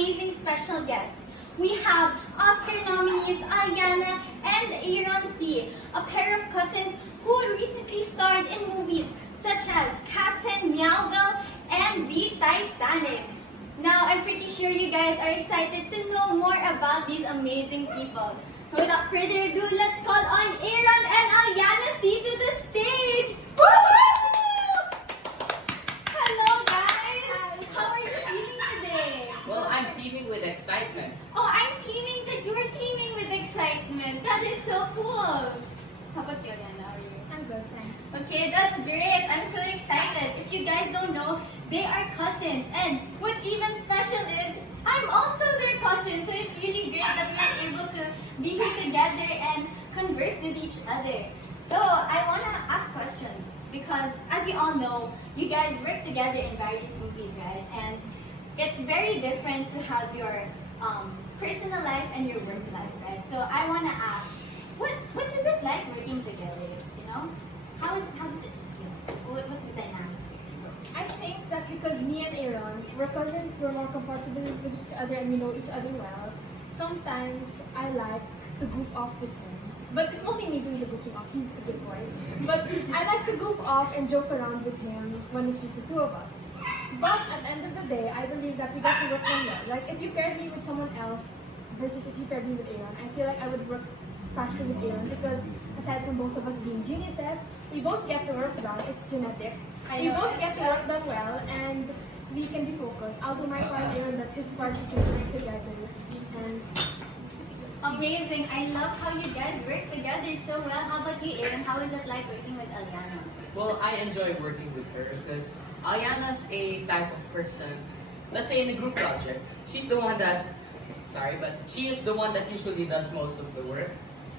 amazing special guests. We have Oscar nominees Ayana and Aaron C., a pair of cousins who recently starred in movies such as Captain Meowville and The Titanic. Now, I'm pretty sure you guys are excited to know more about these amazing people. Without further ado, let's call on Aaron and Ayana C. to the stage! Woo-hoo! Hello, guys! How are you feeling today? Well, I'm teeming with excitement. Oh, I'm teaming that you're teaming with excitement. That is so cool. How about you, Ayana? How are you? I'm good, thanks. Okay, that's great. I'm so excited. If you guys don't know, they are cousins. And what's even special is I'm also their cousin. So it's really great that we're able to be here together and converse with each other. So I want to ask questions because as you all know, you guys work together in various movies, right? And it's very different to have your personal life and your work life, right? So I want to ask, what is it like working together, you know? How does it feel? What's the dynamics? I think that because me and Aaron, we're cousins, we're more comfortable with each other and we know each other well. Sometimes I like to goof off with him. But it's mostly me doing the goofing off. He's a good boy. But I like to goof off and joke around with him when it's just the two of us. But at the end of the day, I believe that we get to work well. Like if you paired me with someone else versus if you paired me with Aaron, I feel like I would work faster with Aaron because aside from both of us being geniuses, we both get to work well. It's genetic. We both get to work done well and we can be focused. I'll do my part, Aaron does his part, we can work together. And amazing. I love how you guys work together so well. How about you, Aaron? How is it like working with Aliana? Well, I enjoy working with her because Ayana's a type of person, let's say in a group project, she's the one that, she is the one that usually does most of the work,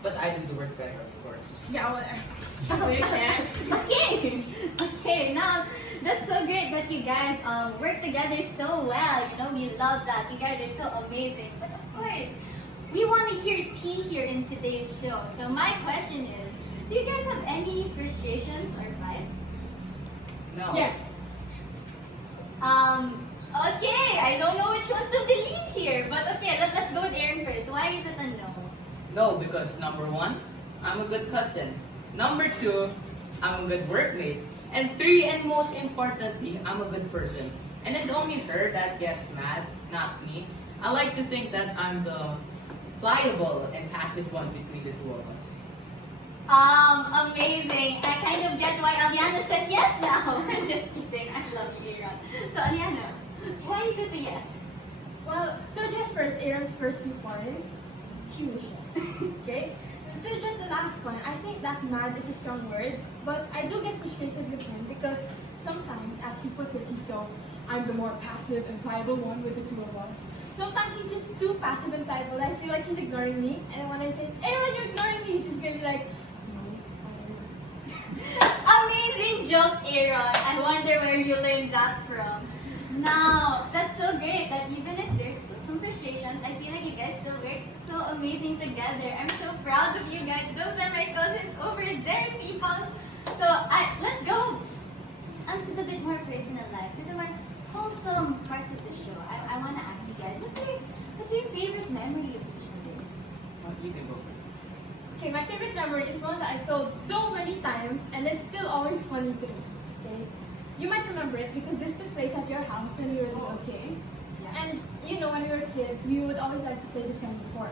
but I do the work better, of course. yeah, well, Okay, now that's so great that you guys work together so well. You know, we love that. You guys are so amazing. But of course, we want to hear tea here in today's show. So my question is, do you guys have any frustrations or fights? No. yes. Okay, I don't know which one to believe here. But okay, let's go with Aaron first. Why is it a no? No, because number one, I'm a good cousin. Number two, I'm a good workmate. And three, and most importantly, I'm a good person. And it's only her that gets mad, not me. I like to think that I'm the pliable and passive one between the two of us. Amazing. I kind of get why Aliana said yes now. I'm just kidding. I love you, Aaron. So Aliana, why is it a yes? Well, to address first Aaron's first few points, humishness. Okay? To address the last one, I think that mad is a strong word, but I do get frustrated with him because sometimes, as he puts it, he's so, I'm the more passive and pliable one with the two of us. Sometimes he's just too passive and pliable. I feel like he's ignoring me, and when I say, Aaron, you're ignoring me, he's just gonna be like, no, Amazing joke, Aaron. I wonder where you learned that from. Now, that's so great that even if there's still some frustrations, I feel like you guys still work so amazing together. I'm so proud of you guys. Those are my cousins over there, people. So let's go to the bit more personal life, to the more wholesome part of the show. I want to ask you guys, what's your favorite memory of each other? Well, you can go first. Okay, my favorite memory is one that I've told so many times, and it's still always funny to me. Okay, you might remember it because this took place at your house when you were little kids. And you know, when we were kids, we would always like to play the family fort.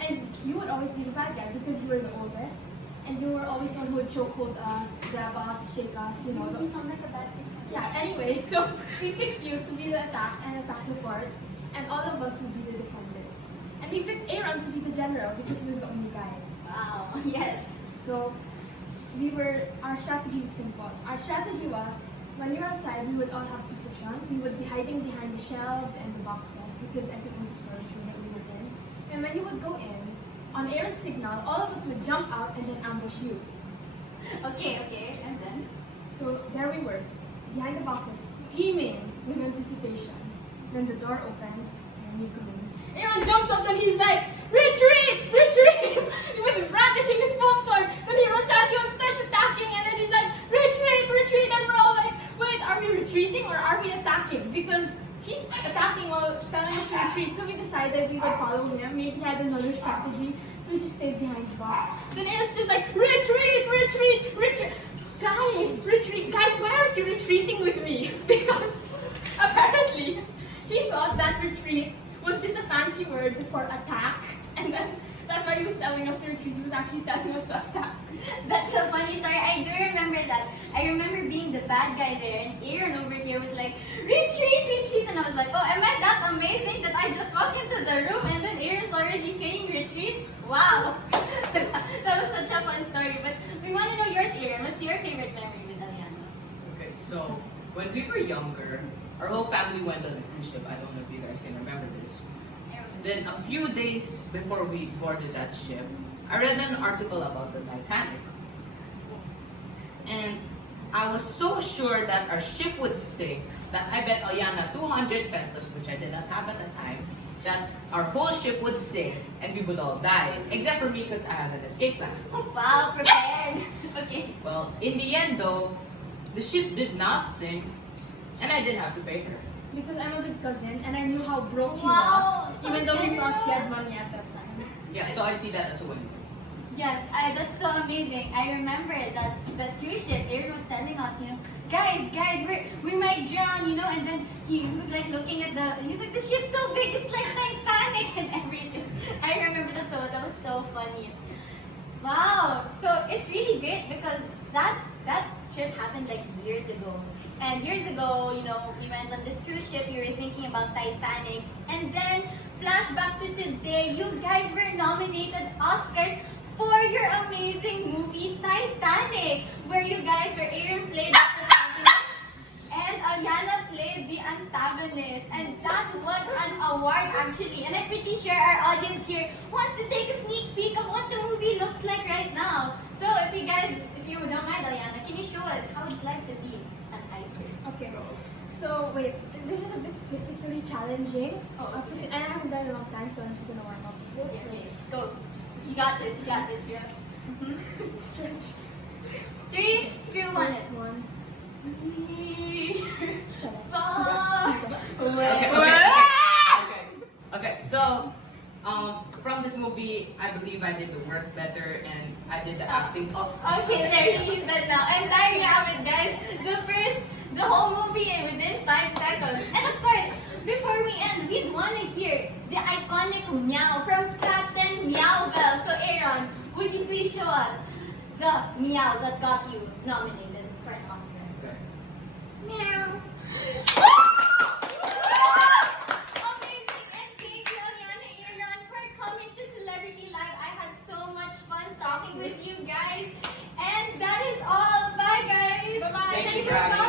And you would always be the bad guy because you were the oldest, and you were always one who would chokehold us, grab us, shake us. You know. You sound like a bad person. Yeah. Anyway, so we picked you to be the attack and attack the fort, and all of us would be the defenders. And we picked Aaron to be the general because he was the only guy. Wow. Yes. So our strategy was simple. Our strategy was, when we were outside, we would all have positions. We would be hiding behind the shelves and the boxes because everything was a storage room that we were in. And when you would go in, on Aaron's signal, all of us would jump out and then ambush you. Okay. And then? So there we were, behind the boxes, teeming with anticipation. Then the door opens and you come in. Aaron jumps up and he's like, retreat! Retreat! He was brandishing his foam sword. Then he runs at you and starts attacking, and then he's like, retreat! Retreat! And we're all like, wait, are we retreating or are we attacking? Because he's attacking while telling us to retreat. maybe had another strategy, so we just stayed behind the box. Then Aaron's just like, retreat, retreat, retreat. Guys, retreat. Guys, why aren't you retreating with me? Because apparently he thought that retreat was just a fancy word for attack, and then that's why he was telling us to retreat. He was actually telling us to attack. That's a funny story. I do remember that. I remember being the bad guy there, and Aaron over here was like, retreat, retreat. And I was like, oh, am I that amazing that I just walked into the room and then Aaron's already saying retreat? Wow. That was such a fun story. But we want to know yours, Aaron. What's your favorite memory with Aliana? Okay, so when we were younger, our whole family went on a cruise ship. I don't know if you guys can remember this. Then a few days before we boarded that ship, I read an article about the Titanic. And I was so sure that our ship would sink that I bet Aliana 200 pesos, which I did not have at the time, that our whole ship would sink and we would all die. Except for me because I had an escape plan. Wow, prepared. Okay. Well, in the end though, the ship did not sink and I did have to pay her. Because I'm a good cousin and I knew how broke he Wow, was, so even though we thought he had generous. money at that time. Yeah, so I see that as a win. Yes, that's so amazing. I remember that cruise ship, Aaron was telling us, guys, we might drown, and then he was like looking at and he was like, the ship's so big, it's like Titanic and everything. I remember that was so funny. Wow, so it's really great because that trip happened like years ago. And years ago, we went on this cruise ship, you were thinking about Titanic, and then flashback to today, you guys were nominated Oscars for your amazing movie Titanic, where you guys were Aaron played the protagonist and Aliana played the antagonist, and that was an award actually. And I'm pretty sure our audience here wants to take a sneak peek of what the movie looks like right now. So if you don't mind, Aliana, can you show us how it's like to be an iceberg? Okay. So wait, this is a bit physically challenging. And I haven't done it in a long time, so I'm just gonna warm up. Okay, go. You got this, girl. Stretch. 3, 2, 1. One. Okay. So, from this movie, I believe I did the work better and I did the acting. Okay, there he's done now. And there you have it, guys. The whole movie within 5 seconds. And of course, before we end, we'd want to hear the iconic meow from Captain Meow Bell. So, Aaron, would you please show us the meow that got you nominated for an Oscar? Okay. Meow. Amazing, and thank you, Aliana, Aaron, for coming to Celebrity Live. I had so much fun talking with you guys. And that is all. Bye, guys. Bye-bye. Thank you Thank you for for having coming.